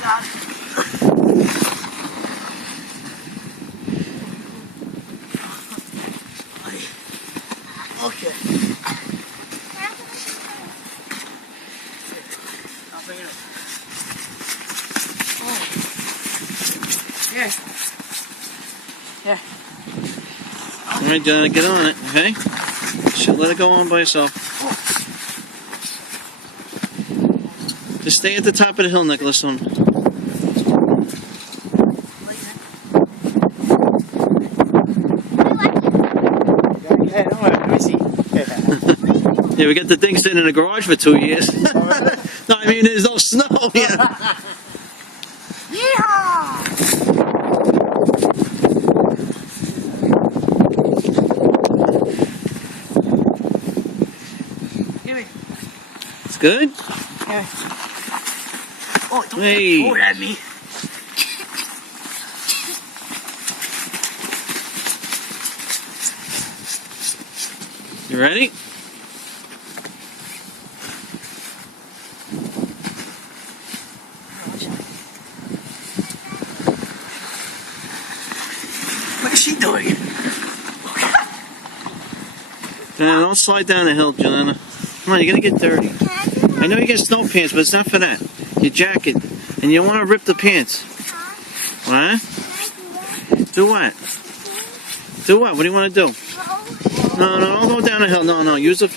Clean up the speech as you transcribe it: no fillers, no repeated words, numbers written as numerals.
got it. Okay. I'll bring it up. Oh. Here. Here. Alright, get on it, okay? Should let it go on by itself. Just stay at the top of the hill, Nicholas. Yeah, don't worry, let me see. Yeah, we got the thing sitting in the garage for 2 years. No, I mean, there's no snow. Yeah. Yeehaw! Give me. It's good? Here. Oh, don't Hey. throw it at me. You ready? What is she doing? Diana, don't slide down the hill, Joanna. Come on, you're gonna get dirty. I know you get snow pants, but it's not for that. Your jacket. And you want to rip the pants. What? Do what? Do what? What do you want to do? No, don't go down the hill. No, use the...